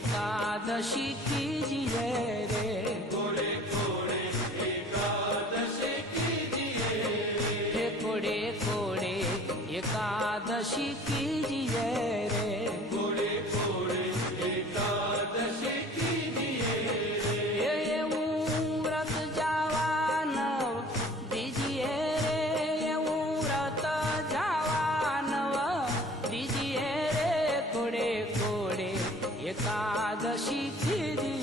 एकादशी कीजिए रे, कोड़े कोड़े एकादशी कीजिए, हे कोड़े कोड़े एकादशी कीजिए रे, कोड़े कोड़े एकादशी कीजिए, એવું વ્રત જવાનવ દીજીએ રે, એવું વ્રત જવાનવ દીજીએ રે, કોડે કોડે એકાદશી કીધી